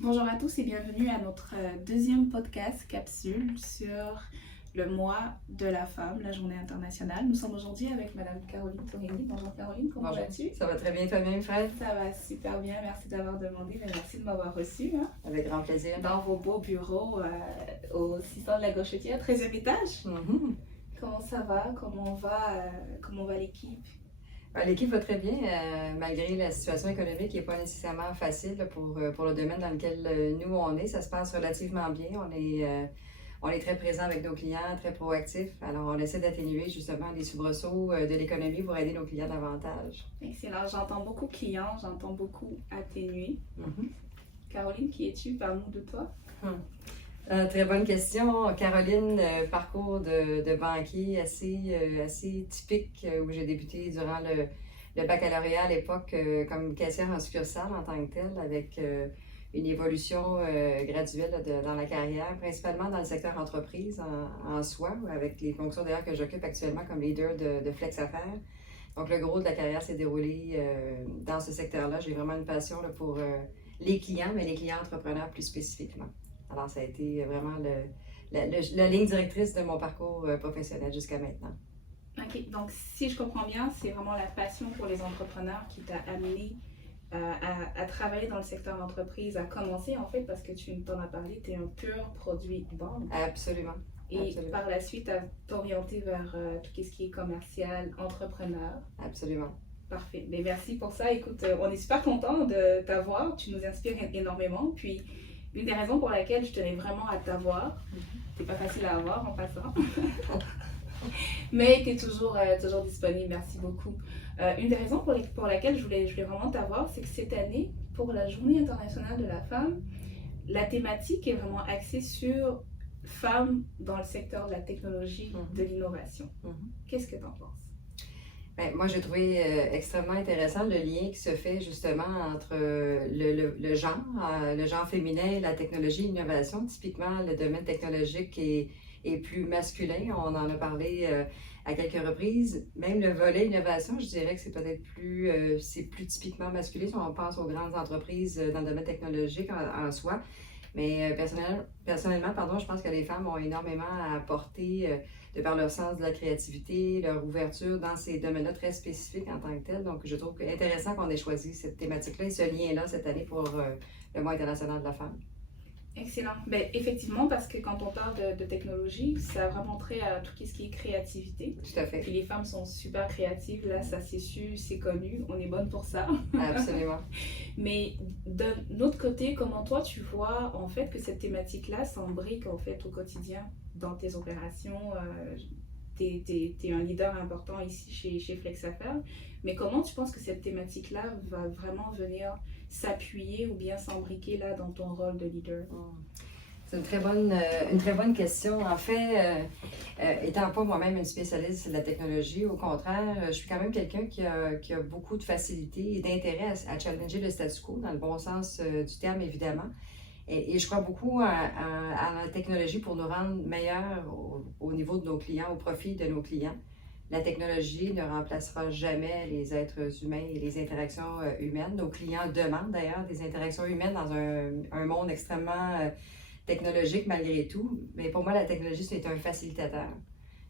Bonjour à tous et bienvenue à notre deuxième podcast capsule sur le mois de la femme, la journée internationale. Nous sommes aujourd'hui avec Madame Caroline Tourigny. Bonjour Caroline, comment Bonjour. vas-tu? Ça va très bien toi-même, Fred? Ça va super bien, merci d'avoir demandé, mais merci de m'avoir reçu Avec grand plaisir. dans vos beaux bureaux au 600 de la Gauchetière, 13e étage. Mhm. Comment ça va? Comment va l'équipe? L'équipe va très bien, malgré la situation économique qui n'est pas nécessairement facile là, pour le domaine dans lequel nous on est. Ça se passe relativement bien. On est très présent avec nos clients, très proactifs. Alors, on essaie d'atténuer justement les soubresauts de l'économie pour aider nos clients davantage. Excellent, j'entends beaucoup clients, j'entends beaucoup atténués. Mhm. Caroline, qui es-tu? Parle-nous de toi. Très bonne question. Caroline, parcours de banquier assez typique où j'ai débuté durant le baccalauréat à l'époque comme caissière en succursale en tant que telle avec une évolution graduelle là, dans la carrière, principalement dans le secteur entreprise en soi, avec les fonctions d'ailleurs que j'occupe actuellement comme leader de Flex Affaires. Donc le gros de la carrière s'est déroulé dans ce secteur-là. J'ai vraiment une passion là, pour les clients, mais les clients entrepreneurs plus spécifiquement. Alors, ça a été vraiment la ligne directrice de mon parcours professionnel jusqu'à maintenant. Ok, donc si je comprends bien, c'est vraiment la passion pour les entrepreneurs qui t'a amené à travailler dans le secteur entreprise, à commencer en fait, parce que tu t'en as parlé, tu es un pur produit banque. Absolument. Et Absolument. par la suite, à t'orienter vers tout ce qui est commercial, entrepreneur. Absolument. Parfait. Mais merci pour ça. Écoute, on est super content de t'avoir. Tu nous inspires énormément. Puis, une des raisons pour laquelle je tenais vraiment à t'avoir, c'est pas facile à avoir en passant, mais tu es toujours disponible. Merci beaucoup. Une des raisons pour laquelle je voulais vraiment t'avoir, c'est que cette année, pour la Journée internationale de la femme, la thématique est vraiment axée sur femmes dans le secteur de la technologie, de l'innovation. Qu'est-ce que tu en penses? Ben, moi, j'ai trouvé extrêmement intéressant le lien qui se fait justement entre le genre féminin, la technologie, l'innovation. Typiquement, le domaine technologique est plus masculin. On en a parlé à quelques reprises. Même le volet innovation, je dirais que c'est peut-être c'est plus typiquement masculin si on pense aux grandes entreprises dans le domaine technologique en soi. Mais personnellement, pardon, je pense que les femmes ont énormément à apporter de par leur sens de la créativité, leur ouverture dans ces domaines-là très spécifiques en tant que tels. Donc, je trouve intéressant qu'on ait choisi cette thématique-là et ce lien-là cette année pour le mois international de la femme. Excellent. Ben, effectivement, parce que quand on parle de technologie, ça a vraiment trait à tout ce qui est créativité. Tout à fait. Puis les femmes sont super créatives, là, ça c'est su, c'est connu, on est bonne pour ça. Absolument. Mais d'un autre côté, comment toi tu vois en fait que cette thématique-là s'embrique en fait au quotidien dans tes opérations? T'es un leader important ici chez Flex Affaires, mais comment tu penses que cette thématique-là va vraiment venir s'appuyer ou bien s'embriquer là dans ton rôle de leader? C'est une très bonne question. En fait, étant pas moi-même une spécialiste de la technologie, au contraire, je suis quand même quelqu'un qui a beaucoup de facilité et d'intérêt à challenger le statu quo, dans le bon sens du terme, évidemment. Et je crois beaucoup à la technologie pour nous rendre meilleurs au niveau de nos clients, au profit de nos clients. La technologie ne remplacera jamais les êtres humains et les interactions humaines. Nos clients demandent d'ailleurs des interactions humaines dans un monde extrêmement technologique malgré tout. Mais pour moi, la technologie, c'est un facilitateur.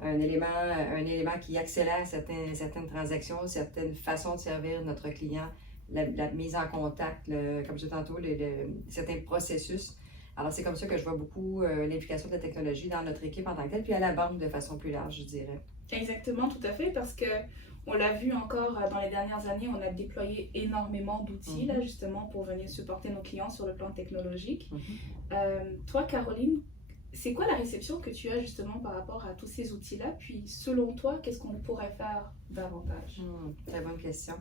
Un élément qui accélère certaines transactions, certaines façons de servir notre client, la mise en contact, comme je disais tantôt, certains processus. Alors, c'est comme ça que je vois beaucoup l'implication de la technologie dans notre équipe en tant que telle, puis à la banque de façon plus large, je dirais. Exactement, tout à fait, parce que on l'a vu encore dans les dernières années, on a déployé énormément d'outils là justement pour venir supporter nos clients sur le plan technologique. Toi, Caroline, c'est quoi la réception que tu as justement par rapport à tous ces outils-là? Puis selon toi, qu'est-ce qu'on pourrait faire davantage? Très bonne question.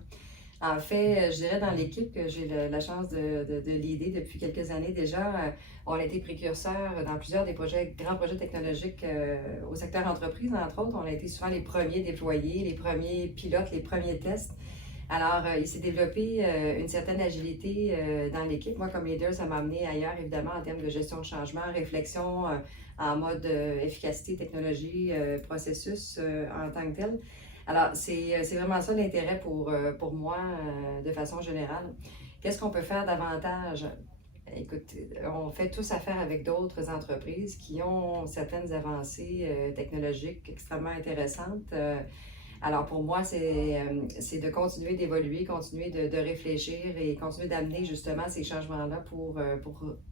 En fait, je dirais dans l'équipe que j'ai la chance de l'aider depuis quelques années déjà, on a été précurseurs dans plusieurs des grands projets technologiques au secteur entreprise, entre autres. On a été souvent les premiers déployés, les premiers pilotes, les premiers tests. Alors, il s'est développé une certaine agilité dans l'équipe. Moi, comme leader, ça m'a amené ailleurs, évidemment, en termes de gestion de changement, réflexion en mode efficacité, technologie, processus en tant que tel. Alors, c'est vraiment ça l'intérêt pour moi de façon générale. Qu'est-ce qu'on peut faire davantage? Écoute, on fait tous affaire avec d'autres entreprises qui ont certaines avancées technologiques extrêmement intéressantes. Alors pour moi, c'est de continuer d'évoluer, continuer de réfléchir et continuer d'amener justement ces changements-là pour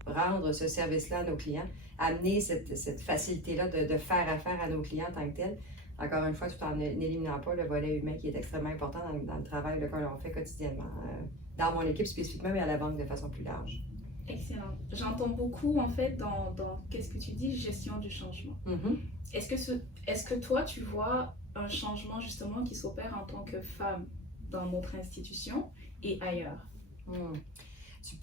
rendre ce service-là à nos clients, amener cette facilité-là de faire affaire à nos clients en tant que tel. Encore une fois, tout en n'éliminant pas le volet humain qui est extrêmement important dans le travail que l'on fait quotidiennement, dans mon équipe spécifiquement, mais à la banque de façon plus large. Excellent. J'entends beaucoup en fait dans qu'est-ce que tu dis, gestion du changement. Est-ce que toi tu vois un changement justement qui s'opère en tant que femme dans notre institution et ailleurs?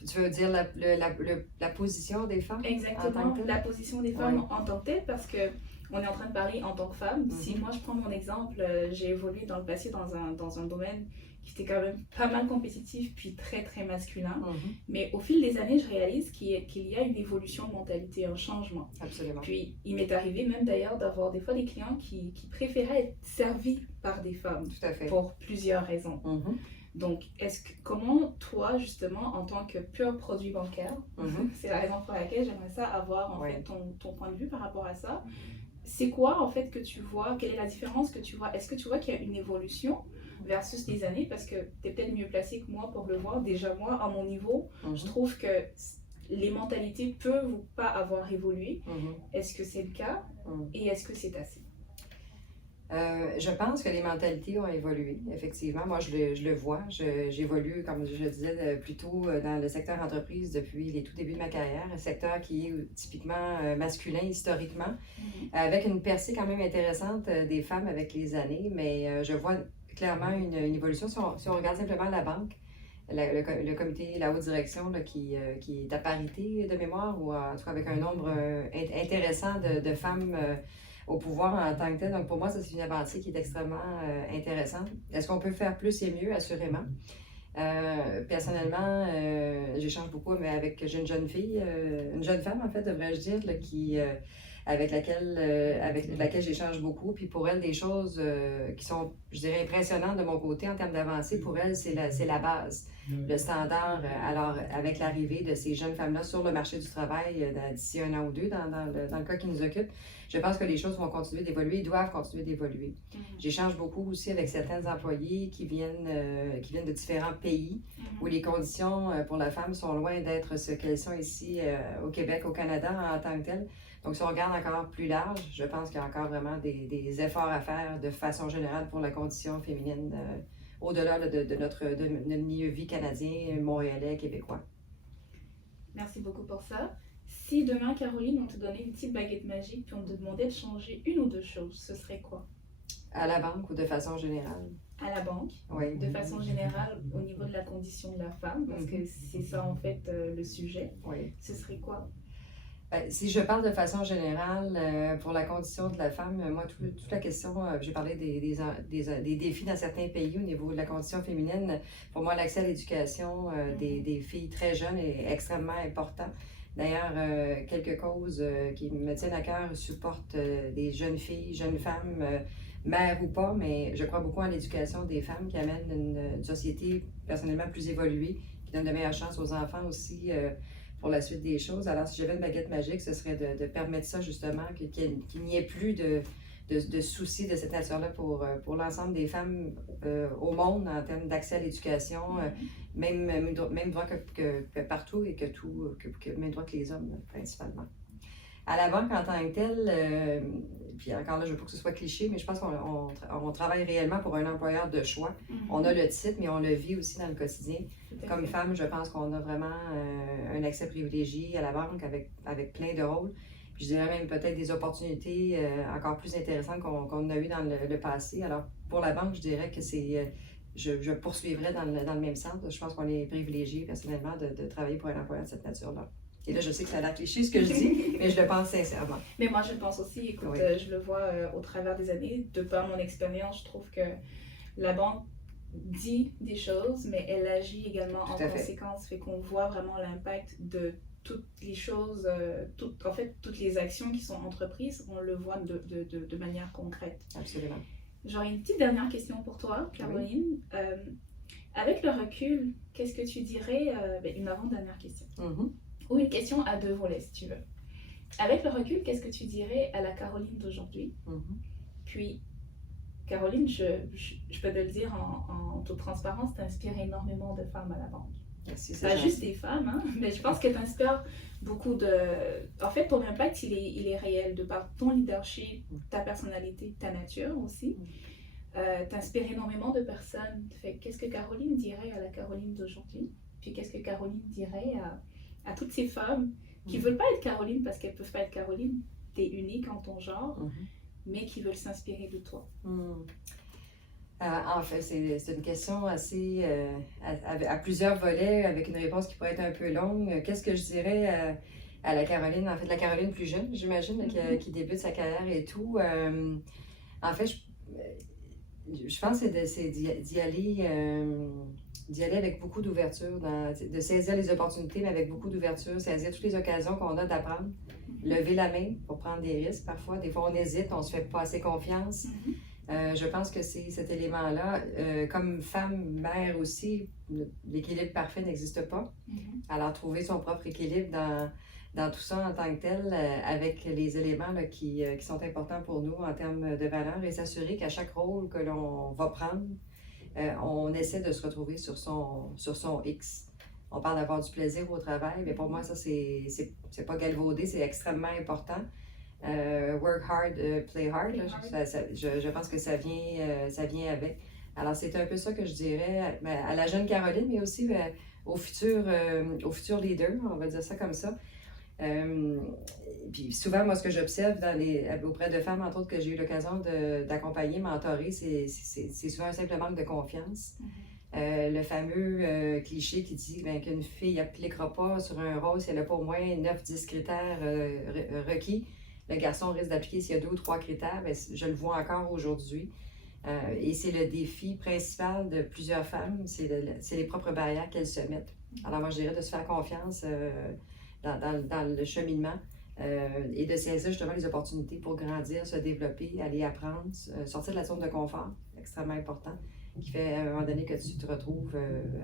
Tu veux dire la position des femmes? Exactement, la position des femmes en tant que telle, parce que on est en train de parler en tant que femme. Si moi je prends mon exemple, j'ai évolué dans le passé dans un domaine qui était quand même pas mal compétitif, puis très très masculin. Mais au fil des années, je réalise qu'il y a une évolution de mentalité, un changement. Absolument. Puis il m'est arrivé même d'ailleurs d'avoir des fois des clients qui préféraient être servis par des femmes. Tout à fait. Pour plusieurs raisons. Donc, comment toi, justement, en tant que pur produit bancaire, c'est la raison pour laquelle j'aimerais ça avoir en fait ton point de vue par rapport à ça. C'est quoi en fait que tu vois? Quelle est la différence que tu vois? Est-ce que tu vois qu'il y a une évolution versus des années? Parce que tu es peut-être mieux placé que moi pour le voir. Déjà moi, à mon niveau, je trouve que les mentalités peuvent ou pas avoir évolué. Est-ce que c'est le cas? Et est-ce que c'est assez? Je pense que les mentalités ont évolué, effectivement. Moi, je le vois. J'évolue, comme je disais, plutôt dans le secteur entreprise depuis les tout débuts de ma carrière, un secteur qui est typiquement masculin historiquement, avec une percée quand même intéressante des femmes avec les années, mais je vois clairement une évolution. Si on regarde simplement la banque, le comité, la haute direction là, qui est à parité de mémoire, ou en tout cas avec un nombre intéressant de femmes au pouvoir en tant que tel. Donc pour moi, ça c'est une avancée qui est extrêmement intéressante. Est-ce qu'on peut faire plus et mieux? Assurément. Personnellement, j'échange beaucoup mais j'ai une jeune fille, une jeune femme en fait, devrais-je dire, là, avec laquelle j'échange beaucoup. Puis pour elle, des choses qui sont, je dirais, impressionnantes de mon côté en termes d'avancée, pour elle, c'est la base, le standard. Alors, avec l'arrivée de ces jeunes femmes-là sur le marché du travail d'ici 1 an ou 2, dans le cas qui nous occupe, je pense que les choses vont continuer d'évoluer, doivent continuer d'évoluer. J'échange beaucoup aussi avec certains employés qui viennent de différents pays où les conditions pour la femme sont loin d'être ce qu'elles sont ici au Québec, au Canada en tant que tel. Donc, si on regarde encore plus large, je pense qu'il y a encore vraiment des efforts à faire de façon générale pour la condition féminine au-delà de notre milieu vie canadien, montréalais, québécois. Merci beaucoup pour ça. Si demain, Caroline, on te donnait une petite baguette magique puis on te demandait de changer une ou deux choses, ce serait quoi? À la banque ou de façon générale? À la banque, oui. De façon générale, au niveau de la condition de la femme, parce que c'est ça en fait le sujet, ce serait quoi? Si je parle de façon générale, pour la condition de la femme, moi, toute la question, j'ai parlé des défis dans certains pays au niveau de la condition féminine. Pour moi, l'accès à l'éducation des filles très jeunes est extrêmement important. D'ailleurs, quelques causes qui me tiennent à cœur supportent des jeunes filles, jeunes femmes, mères ou pas, mais je crois beaucoup en l'éducation des femmes qui amène une société personnellement plus évoluée, qui donne de meilleures chances aux enfants aussi pour la suite des choses. Alors, si j'avais une baguette magique, ce serait de permettre ça justement, qu'il n'y ait plus de soucis de cette nature-là pour l'ensemble des femmes au monde en termes d'accès à l'éducation, même droit que partout et même droit que les hommes, principalement. À la banque, en tant que telle, puis encore là, je ne veux pas que ce soit cliché, mais je pense qu'on travaille réellement pour un employeur de choix. On a le titre, mais on le vit aussi dans le quotidien. Comme femme, je pense qu'on a vraiment un accès privilégié à la banque avec plein de rôles. Puis je dirais même peut-être des opportunités encore plus intéressantes qu'on a eues dans le passé. Alors, pour la banque, je dirais que je poursuivrais dans le même sens. Je pense qu'on est privilégié personnellement de travailler pour un employeur de cette nature-là. Et là, je sais que ça a l'air cliché ce que je dis, mais je le pense sincèrement. Mais moi, je le pense aussi. Écoute, je le vois au travers des années. De par mon expérience, je trouve que la banque dit des choses, mais elle agit également en conséquence. Fait qu'on voit vraiment l'impact de toutes les choses, toutes les actions qui sont entreprises, on le voit de manière concrète. Absolument. J'aurais une petite dernière question pour toi, Caroline. Avec le recul, qu'est-ce que tu dirais, une avant-dernière question. ou une question à deux volets, si tu veux. Avec le recul, qu'est-ce que tu dirais à la Caroline d'aujourd'hui? Puis, Caroline, je peux te le dire en toute transparence, tu inspires énormément de femmes à la banque. Merci, Pas juste des femmes, hein, mais je pense que tu inspires beaucoup de... En fait, ton impact, il est réel de par ton leadership, ta personnalité, ta nature aussi. Tu inspires énormément de personnes. Fait, qu'est-ce que Caroline dirait à la Caroline d'aujourd'hui? Puis qu'est-ce que Caroline dirait à toutes ces femmes qui ne veulent pas être Caroline parce qu'elles ne peuvent pas être Caroline? Tu es unique en ton genre, mais qui veulent s'inspirer de toi. En fait, c'est une question assez à plusieurs volets, avec une réponse qui pourrait être un peu longue. Qu'est-ce que je dirais à la Caroline, en fait, la Caroline plus jeune, j'imagine, qui débute sa carrière et tout? En fait, je pense que c'est d'y aller avec beaucoup d'ouverture, de saisir les opportunités, mais avec beaucoup d'ouverture, saisir toutes les occasions qu'on a d'apprendre, lever la main pour prendre des risques parfois. Des fois, on hésite, on ne se fait pas assez confiance. Je pense que c'est cet élément-là. Comme femme, mère aussi, l'équilibre parfait n'existe pas. Alors, trouver son propre équilibre dans tout ça en tant que tel, avec les éléments là, qui sont importants pour nous en termes de valeur, et s'assurer qu'à chaque rôle que l'on va prendre, on essaie de se retrouver sur son X. On parle d'avoir du plaisir au travail, mais pour moi, ça, c'est pas galvaudé, c'est extrêmement important. Work hard, play hard. Je pense que ça vient avec. Alors, c'est un peu ça que je dirais à la jeune Caroline, mais aussi au futur leader, on va dire ça comme ça. Puis souvent, moi, ce que j'observe auprès de femmes, entre autres, que j'ai eu l'occasion d'accompagner, mentorer, c'est souvent un simple manque de confiance. Le fameux cliché qui dit qu'une fille n'appliquera pas sur un rôle si elle n'a pas au moins 9-10 critères requis. Le garçon risque d'appliquer s'il y a 2 ou 3 critères. Bien, je le vois encore aujourd'hui. Et c'est le défi principal de plusieurs femmes, c'est les propres barrières qu'elles se mettent. Alors moi, je dirais de se faire confiance dans le cheminement et de saisir justement les opportunités pour grandir, se développer, aller apprendre, sortir de la zone de confort, extrêmement important, qui fait à un moment donné que tu te retrouves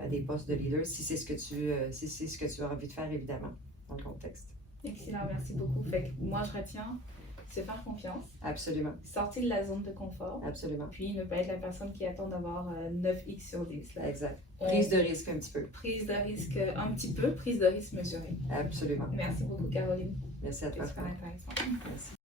à des postes de leader, si c'est ce que tu as envie de faire, évidemment, dans le contexte. Excellent, merci beaucoup. Fait que moi, je retiens se faire confiance. Absolument. Sortir de la zone de confort. Absolument. Puis ne pas être la personne qui attend d'avoir 9x sur 10. Là. Exact. Prise de risque un petit peu. Prise de risque un petit peu, prise de risque mesurée. Absolument. Merci beaucoup, Caroline. Merci à toi. C'est super intéressant. Merci.